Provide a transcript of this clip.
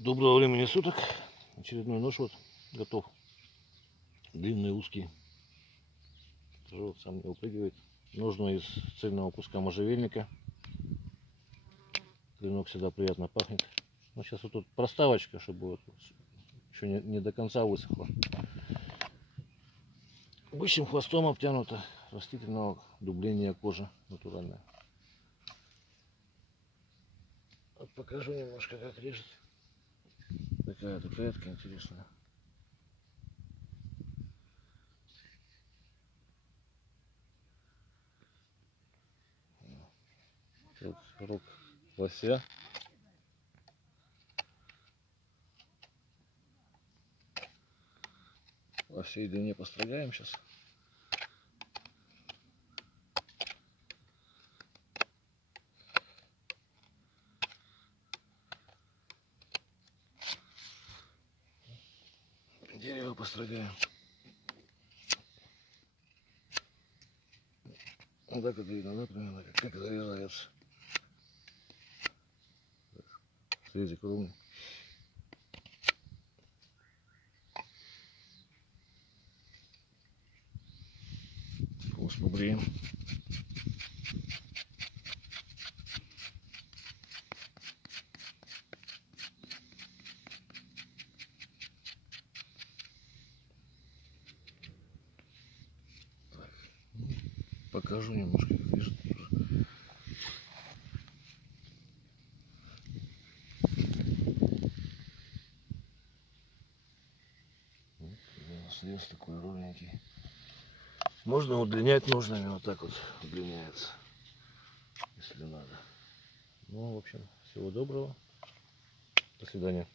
Доброго времени суток. Очередной нож вот готов. Длинный, узкий. Вот сам не упрыгивает. Нужно из цельного куска можжевельника. Клинок всегда приятно пахнет. Ну, сейчас вот тут проставочка, чтобы вот еще не до конца высохла. Бычьим хвостом обтянута, растительного дубления кожи натуральная. Вот покажу немножко, как режет. Такая рукоятка интересная. Вот рог лося. Во всей длине построгаем сейчас. Дерево построгаем. Вот так вот видно, да, примерно, как зарезается. Срезик ровный. Хвост побреем. Так. Покажу немножко, как лежит. Срез такой ровненький. Можно удлинять ножными, вот так вот удлиняется, если надо. Ну, в общем, всего доброго. До свидания.